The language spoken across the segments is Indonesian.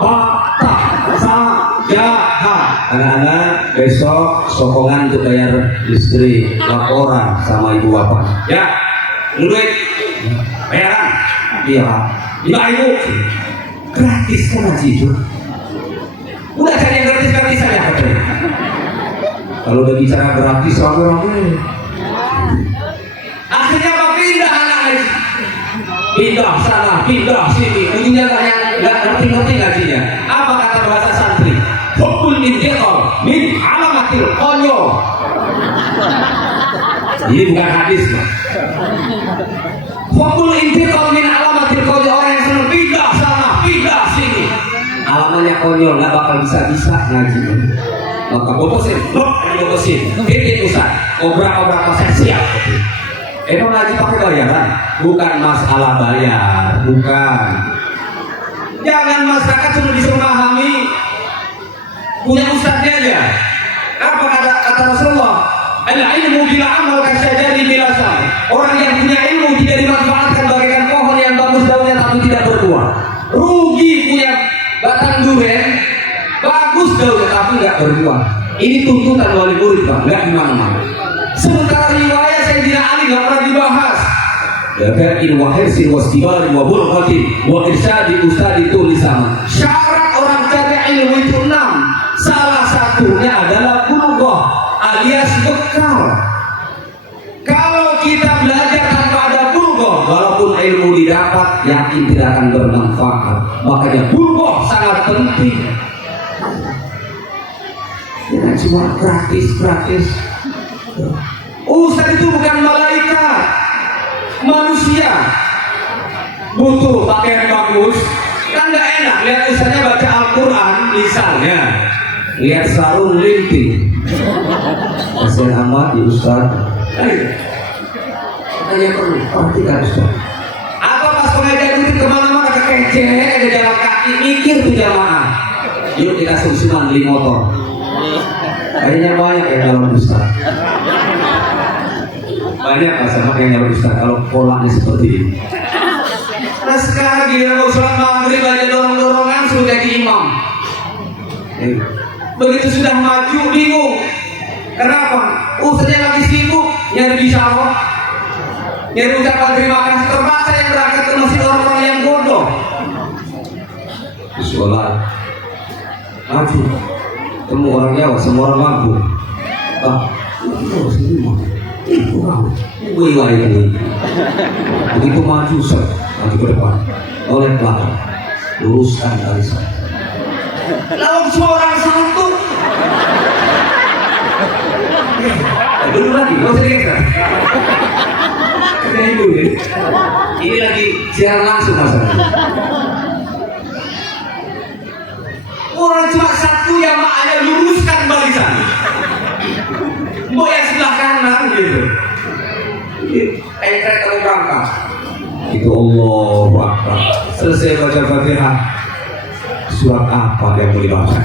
fakta sajahan. Anak-anak besok sokongan untuk bayar istri, laporan sama ibu bapak. Ya, duit bayaran. Iya, 5.000 gratis kan ngaji itu. Udah cari yang gratis-gratis aja katanya. Kalau udah bicara gratis rame-rame. Akhirnya apa, pindah anak ngaji. Pindah sana, pindah sini. Ujungnya nggak ngerti ngajinya. Apa kata bahasa santri? Hukul intiqal min alamatil konyol. Ini bukan hadis. Hukul intiqal min alamatil konyol. Orang yang senang pindah sana, pindah sini. Alamannya konyol, nggak bakal bisa ngaji. Maka bobosin, ini Ustaz, obrak-obrak saya siap. Emang ngaji pakai bayaran? Bukan masalah bayar, bukan. Jangan masyarakat sudah bisa memahami punya ustadznya aja. Apa kata Rasulullah? Al-ilmu bila amal kasyajari bila sari. Orang yang punya ilmu tidak dimanfaatkan bagaikan pohon yang bagus daunnya tapi tidak berbuah. Rugi punya batang durian bagus daunnya tapi nggak berbuah. Ini tuntutan wali murid, Pak, nggak gimana-mana. Sementara riwayat Sayyidina Ali nggak pernah dibahas. Yakin wahirsin wasdibari wa burqatin wa irsyadi ustadi tulisan. Syarat orang cari ilmu itu 6. Salah satunya adalah bulughah alias bekal. Kalau kita belajar tanpa ada bulughah, walaupun ilmu didapat, yakin tidak akan bermanfaat. Makanya bulughah sangat penting. Jangan cuma gratis. Ustaz itu bukan malaikat, manusia. Butuh pakaian bagus, kan nggak enak lihat ustaznya baca Al-Quran misalnya, lihat sarung linting. Kasihan amat di ustaz. Hanya perlu perhatikan ustaz. Atau pas pengajian itu kemana-mana kekecek, ada jalan kaki, mikir tuh jamaah. Yuk kita susunan beli motor. Kayaknya banyak yang dalam ustaz. Banyak sama yang dalam ustaz kalau polanya seperti ini. Nah sekarang gila sholat maghrib aja dorong-dorongan sudah jadi imam. Begitu sudah maju bingung. Kenapa? Ustaznya lagi sibuk nyari bisyarah, nyari ucapan terima kasih. Terpaksa yang berangkat ke masjid orang-orang yang bodoh. Sholat maju, temu orang Jawa, semua orang mampu. Begitu maju ke depan, oleh belakang, luruskan barisan. Lalu semua orang satu. Dulu lagi, nggak usah digeser. Ini lagi siaran langsung masalah. Orang cuma satu yang makanya luruskan barisan. Mau yang sebelah kanan gitu. Engkret kamu berangkat. Itu Allahu Akbar. Selesai baca Fatihah. Surat apa yang mau dibaca?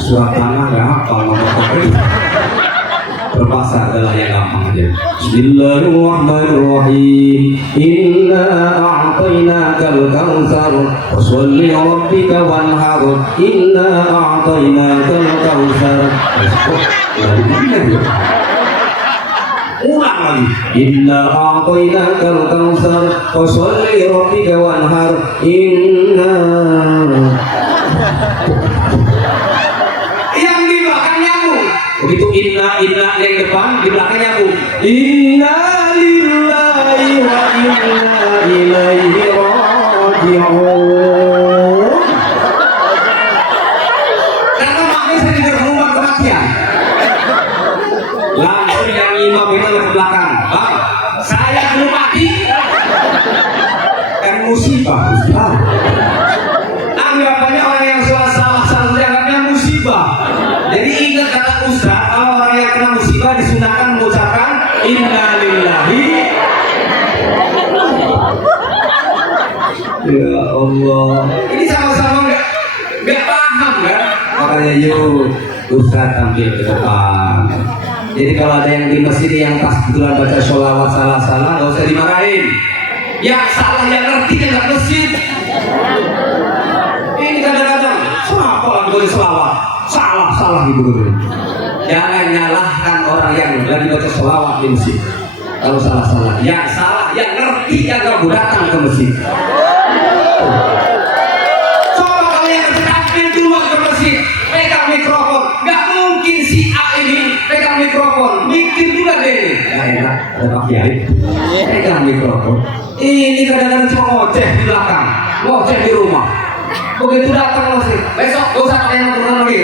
Surat tanah nggak hafal nomor. Terpaksa adalah yang gampang aja. Bismillahirrahmanirrahim. Inna a'tainakal kautsar fasholli rabbika wanhar. Inna a'tainakal kautsar. Ulang lagi. Inna a'tainakal kautsar fasholli rabbika wanhar. Inna begitu inna yang depan di belakangnya bu inna lillahi wa inna ilaihi raji'un. Karena makanya saya tidak berubah kematian. Langsung yang imam itu ke belakang. Bang, saya belum mati. Kan musibah, Ustaz. Anggapannya orang yang salah dianggapnya musibah. Jadi ingat kata Ustaz, kalau orang yang kena musibah disunahkan mengucapkan inna lillahi. Ya Allah, ini sama-sama nggak paham kan? Makanya yuk Ustaz tampil ke depan. Jadi kalau ada yang di masjid yang pas kebetulan baca sholawat salah-salah, nggak usah dimarahin. Yang salah yang ngerti yang nggak masjid. betul. Jangan nyalahkan orang yang lagi baca sholawat di masjid. Kalau salah-salah, yang salah, yang ngerti, yang gak datang ke masjid. Coba kalian takbir dulu ke masjid, pegang mikrofon. Gak mungkin si A ini pegang mikrofon, mikir juga deh. Ya enak, ada Pak Kiai, pegang mikrofon. Ini kadang-kadang cuma ngoceh di belakang, ngoceh di rumah. Begitu datang masjid, besok gak usah pakai yang turun lagi.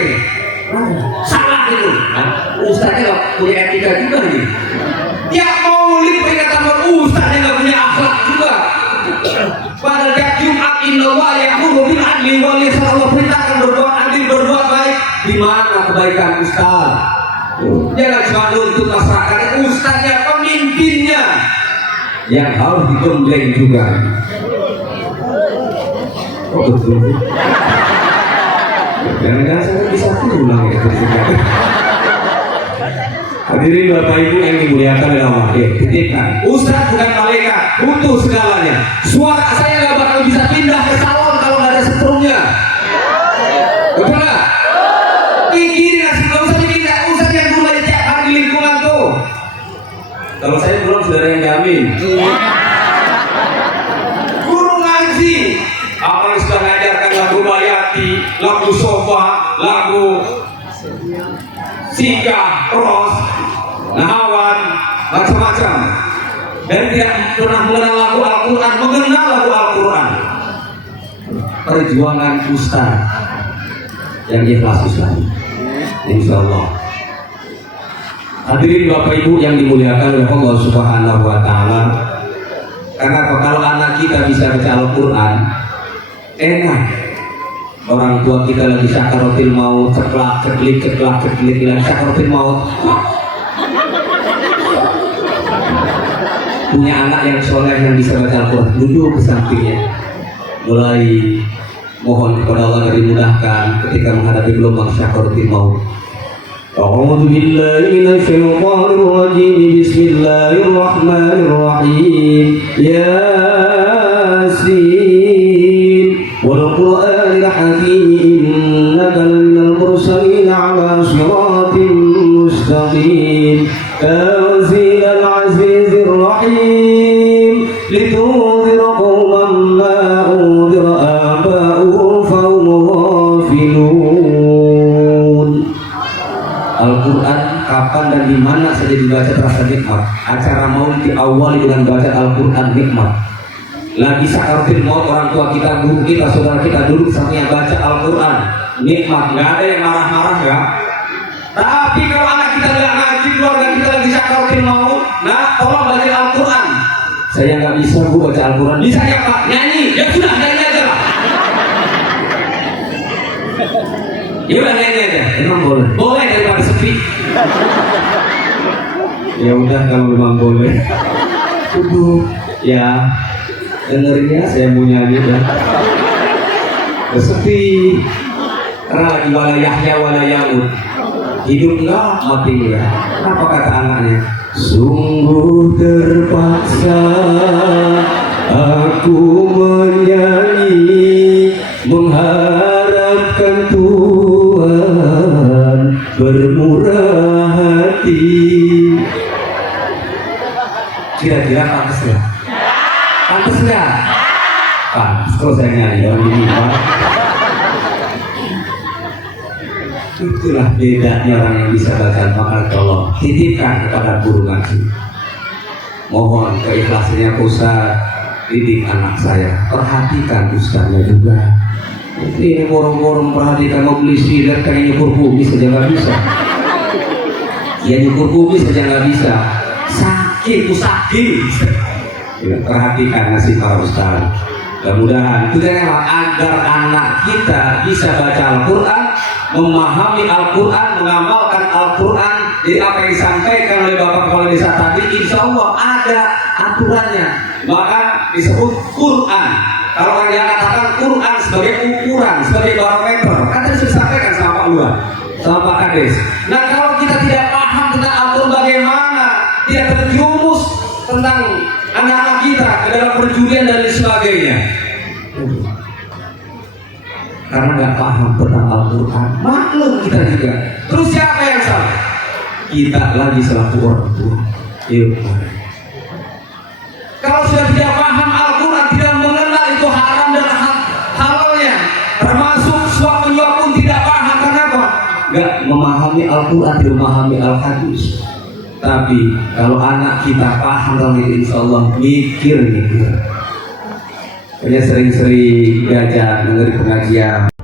Salah itu. Nah, ustaznya gak punya etika juga ini. Dia maulid peringatan ustaznya gak punya akhlak juga. Pada tiap Jumat innallaha ya'muru bil adli wal ihsan, Allah perintahkan berbuat adil, berbuat baik. Di mana kebaikan ustaz? Jangan cuma nuntut masyarakat, ustaznya pemimpinnya yang harus digembleng juga. Oh betul. Jangan-jangan saya bisa pulang ya. Hadirin Bapak Ibu yang dimuliakan oleh Allah, titipkan. Ustaz bukan malaikat, butuh segalanya. Suara saya nggak bakal bisa pindah ke salon kalau nggak ada setrumnya. Betul nggak? Gini nggak usah dipindah. Ustaz yang dulu aja tiap hari di lingkungan tuh. Kalau saya belum sudah ada yang jamin. Guru ngaji, apa yang sudah mengajarkan lagu Bayati, lagu Sofa, lagu Sika, Ros, Nahawan, macam-macam. Dan tidak pernah mengenal lagu Al-Quran, mengenal lagu Al-Quran. Perjuangan ustaz yang ikhlas Islam, insya Allah. Hadirin Bapak Ibu yang dimuliakan oleh Allah Subhanahu Wa Taala. Karena kalau anak kita bisa baca Al-Quran, enak. Orang tua kita lagi sakaratil maut, ceklak ceklik lagi sakaratil maut. Punya anak yang soleh yang bisa baca Al-Quran, duduk ke sampingnya, mulai mohon kepada Allah dimudahkan ketika menghadapi gelombang sakaratil maut. A'udzu billahi minasyaitonir rajim. Bismillahirrahmanirrahim. Yasin wal Qur'anil hakim innaka laminal mursalin ala siratin mustaqim. Tanzilal azizir rahim litunzira qauman ma unzira aba'uhum fahum ghafilun. Al-Quran kapan dan di mana saja dibaca terasa nikmat. Acara maulid diawali dengan baca Al-Quran, nikmat. Lagi sakaratil maut orang tua kita, guru kita, saudara kita duduk sampingnya baca Al-Quran, nikmat. Nggak ada yang marah-marah ya. Tapi kalau anak kita nggak ngaji, keluarga kita lagi sakaratil maut, nah tolong baca Al-Quran. Saya nggak bisa bu baca Al-Quran. Bisa ya Pak? Nyanyi. Ya sudah, nyanyi aja lah. Ya udah nyanyi aja. Emang boleh? Boleh daripada sepi. Ya udah kalau memang boleh. Duduk. Ya. Dengerin ya, saya mau nyanyi ya. Sepi. Karena lagi wala Yahya wala Ya'ud. Hidup enggak, mati enggak. Apa kata anaknya? Sungguh terpaksa aku menyanyi, mengharapkan Tuhan bermurah hati. Kira-kira pantas nggak? Pantas nggak? Pantas kalau saya nyanyi orang ini Pak. Itulah bedanya orang yang bisa baca. Maka tolong titipkan kepada guru ngaji. Mohon keikhlasannya Ustaz, didik anak saya. Perhatikan Ustaznya juga. Ini borong-borong perhatikan mau beli silet kayak nyukur kumis saja nggak bisa. Ya nyukur kumis saja nggak bisa. Sakit, perhatikan nasib para ustaz. Mudah-mudahan tujuannya agar anak kita bisa baca Al-Quran, memahami Al-Quran, mengamalkan Al-Quran. Jadi apa yang disampaikan oleh Bapak Kepala Desa tadi, insya Allah ada aturannya. Maka disebut Quran. Kalau orang yang katakan Quran sebagai ukuran, sebagai barometer, kan tadi sudah disampaikan sama Pak Lurah, sama Pak Kades. Nah kalau kita tidak paham tentang Al-Quran bagaimana, tidak terjerumus tentang anak-anak kita ke dalam perjudian dan sebagainya. karena nggak paham tentang Al-Quran. Maklum kita juga. Terus siapa yang salah? Kita lagi selaku orang tua. Yuk. Kalau sudah tidak paham Al-Quran, tidak mengenal itu haram dan halalnya, termasuk suap menyuap pun tidak paham. Kenapa? Nggak memahami Al-Quran, tidak memahami Al-Hadis. Tapi kalau anak kita paham tentang itu, insya Allah mikir. Makanya sering-sering diajak dengar pengajian.